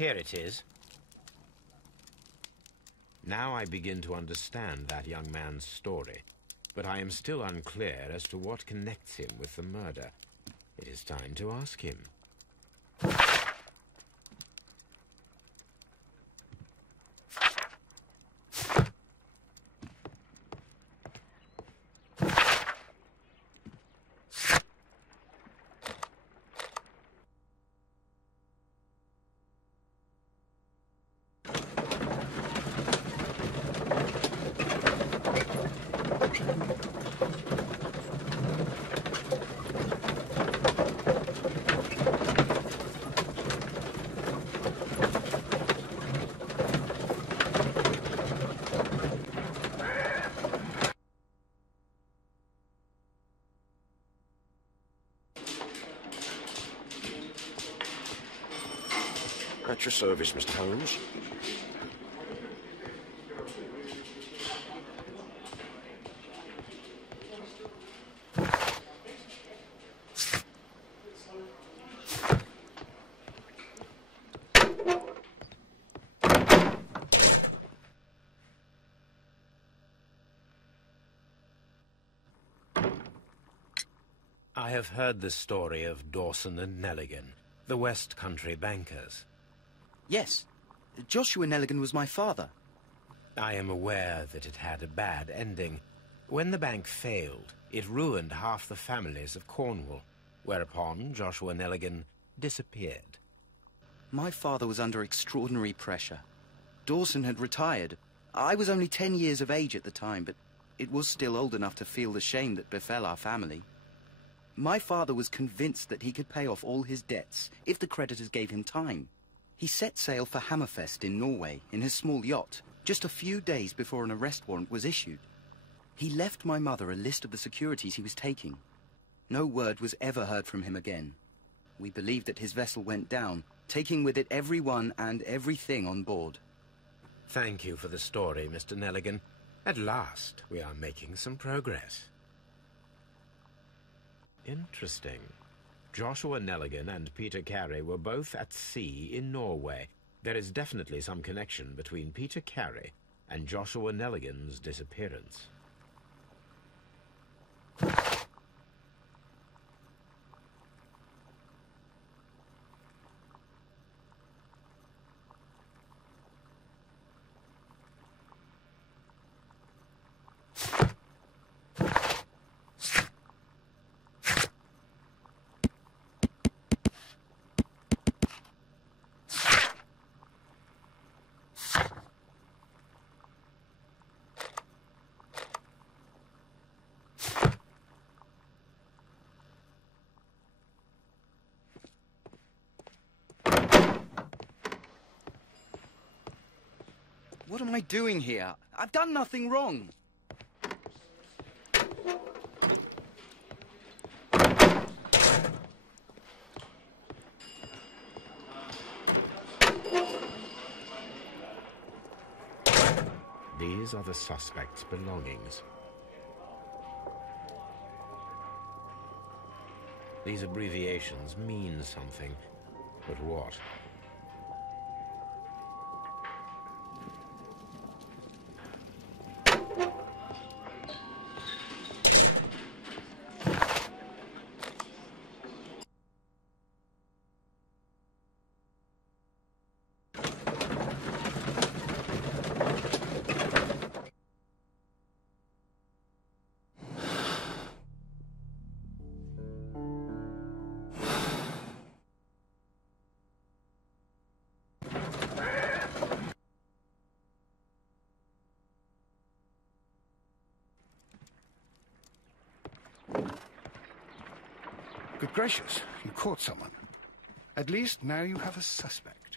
Here it is. Now I begin to understand that young man's story, but I am still unclear as to what connects him with the murder. It is time to ask him. At your service, Mr. Holmes. I have heard the story of Dawson and Nelligan, the West Country bankers. Yes. Joshua Nelligan was my father. I am aware that it had a bad ending. When the bank failed, it ruined half the families of Cornwall, whereupon Joshua Nelligan disappeared. My father was under extraordinary pressure. Dawson had retired. I was only 10 years of age at the time, but it was still old enough to feel the shame that befell our family. My father was convinced that he could pay off all his debts if the creditors gave him time. He set sail for Hammerfest in Norway in his small yacht, just a few days before an arrest warrant was issued. He left my mother a list of the securities he was taking. No word was ever heard from him again. We believe that his vessel went down, taking with it everyone and everything on board. Thank you for the story, Mr. Nelligan. At last, we are making some progress. Interesting. Joshua Nelligan and Peter Carey were both at sea in Norway. There is definitely some connection between Peter Carey and Joshua Nelligan's disappearance. What am I doing here? I've done nothing wrong. These are the suspect's belongings. These abbreviations mean something, but what? Good gracious, you caught someone. At least now you have a suspect.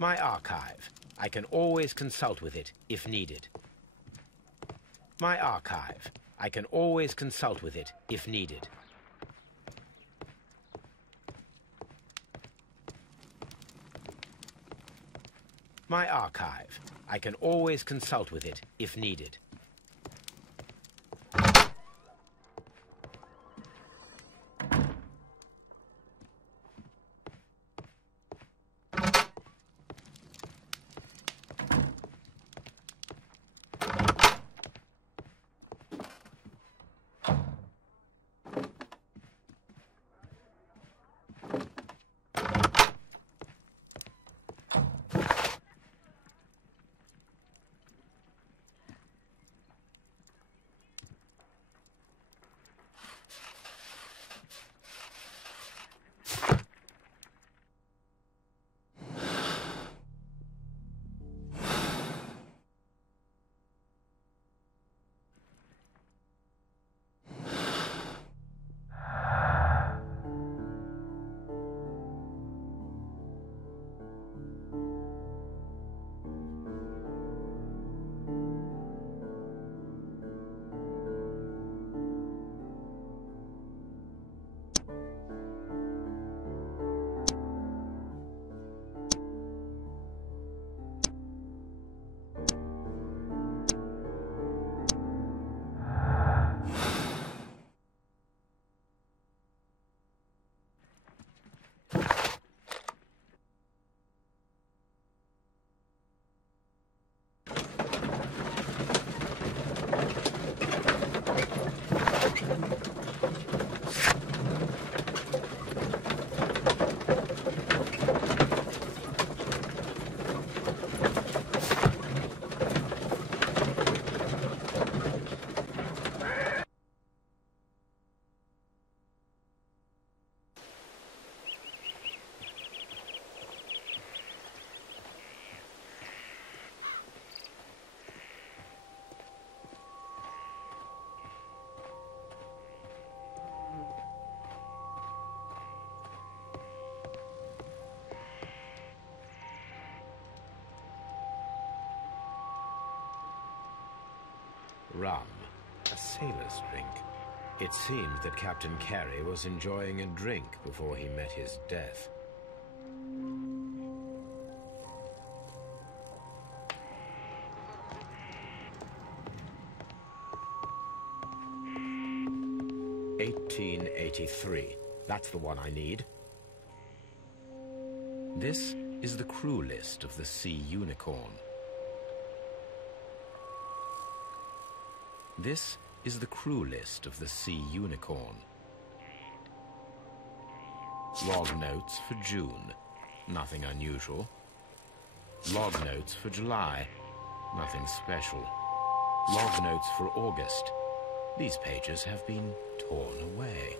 My archive. I can always consult with it if needed. My archive. I can always consult with it if needed. My archive. I can always consult with it, if needed. Rum. A sailor's drink. It seemed that Captain Carey was enjoying a drink before he met his death. "1883. That's the one I need. This is the crew list of the Sea Unicorn. This is the crew list of the Sea Unicorn. Log notes for June. Nothing unusual. Log notes for July. Nothing special. Log notes for August. These pages have been torn away.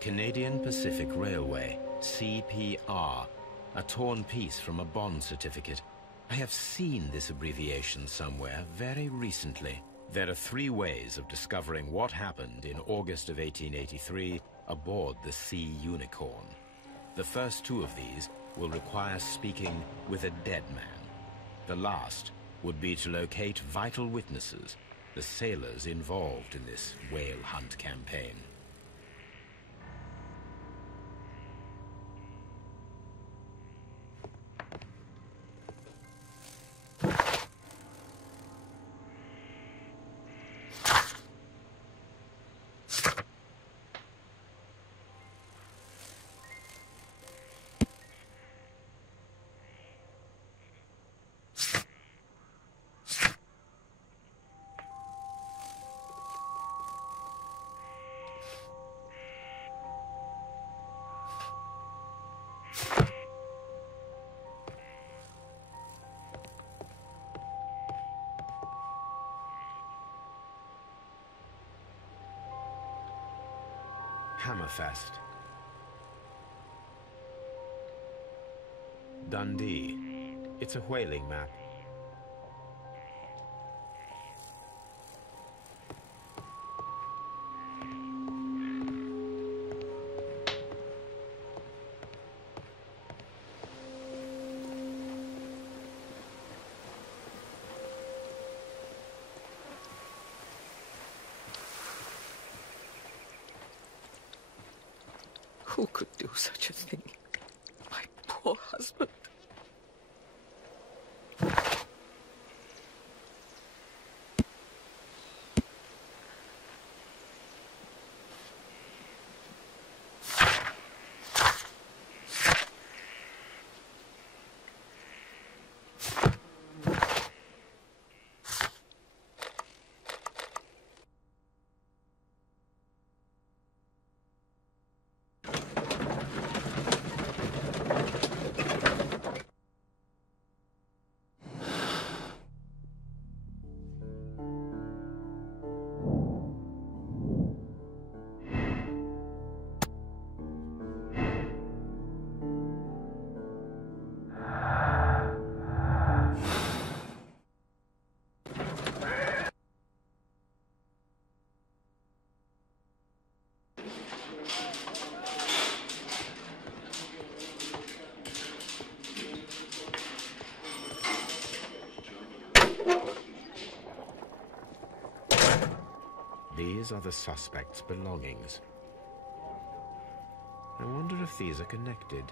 Canadian Pacific Railway, CPR. A torn piece from a bond certificate. I have seen this abbreviation somewhere very recently. There are 3 ways of discovering what happened in August of 1883 aboard the Sea Unicorn. The first 2 of these will require speaking with a dead man. The last would be to locate vital witnesses, the sailors involved in this whale hunt campaign. Hammerfest. Dundee. It's a whaling map. Who could do such a thing? My poor husband. These are the suspect's belongings. I wonder if these are connected.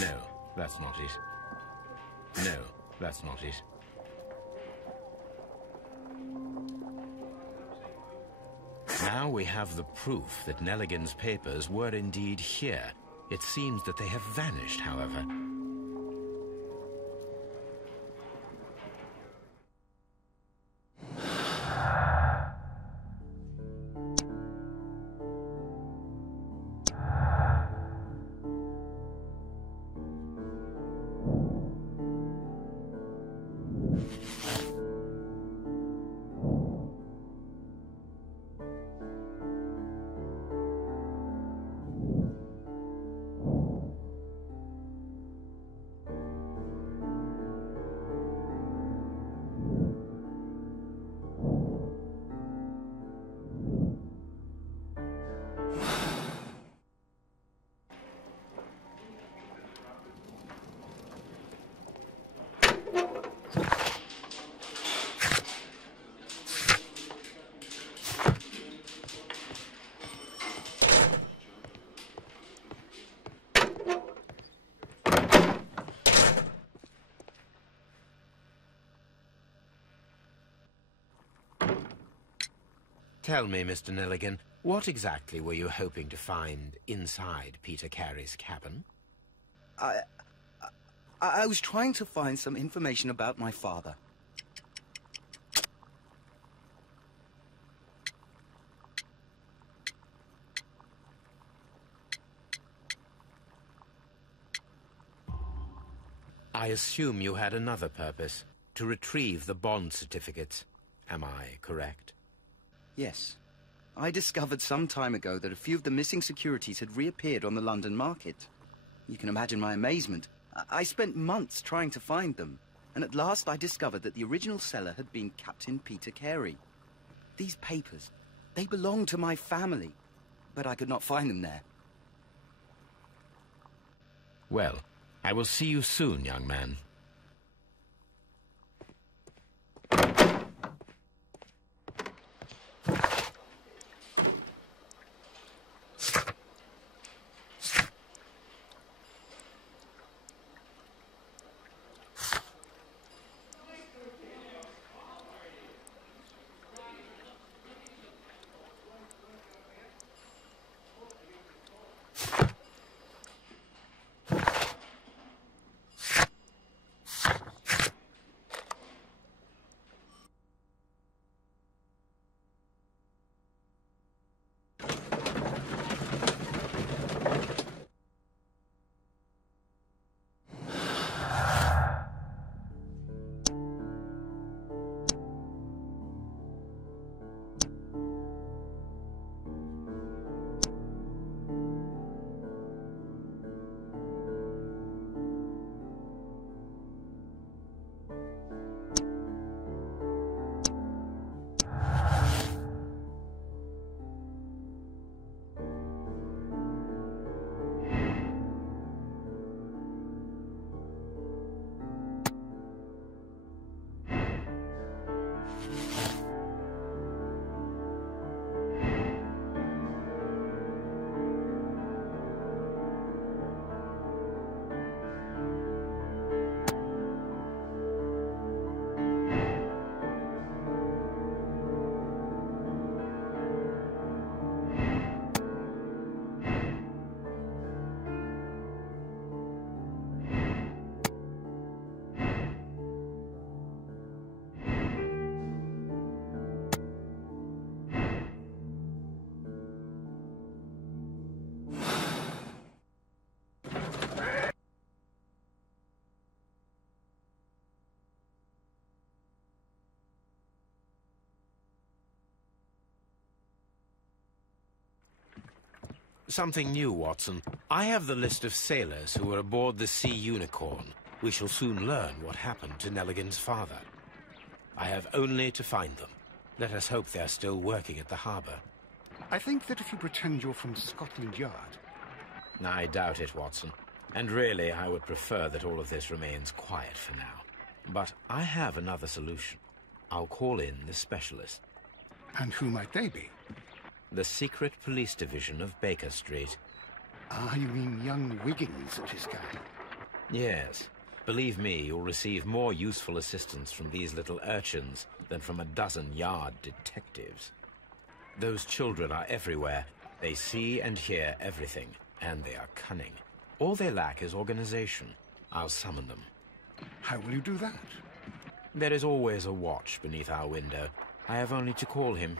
No, that's not it. No, that's not it. Now we have the proof that Nelligan's papers were indeed here. It seems that they have vanished, however. Tell me, Mr. Nelligan, what exactly were you hoping to find inside Peter Carey's cabin? I was trying to find some information about my father. I assume you had another purpose, to retrieve the bond certificates. Am I correct? Yes. I discovered some time ago that a few of the missing securities had reappeared on the London market. You can imagine my amazement. I spent months trying to find them, and at last I discovered that the original seller had been Captain Peter Carey. These papers, they belonged to my family, but I could not find them there. Well, I will see you soon, young man. Something new, Watson. I have the list of sailors who were aboard the Sea Unicorn. We shall soon learn what happened to Nelligan's father. I have only to find them. Let us hope they are still working at the harbour. I think that if you pretend you're from Scotland Yard, I doubt it, Watson. And really, I would prefer that all of this remains quiet for now. But I have another solution. I'll call in the specialist. And who might they be? The secret police division of Baker Street. Ah, you mean young Wiggins and his gang? Yes. Believe me, you'll receive more useful assistance from these little urchins than from a dozen yard detectives. Those children are everywhere. They see and hear everything, and they are cunning. All they lack is organization. I'll summon them. How will you do that? There is always a watch beneath our window. I have only to call him.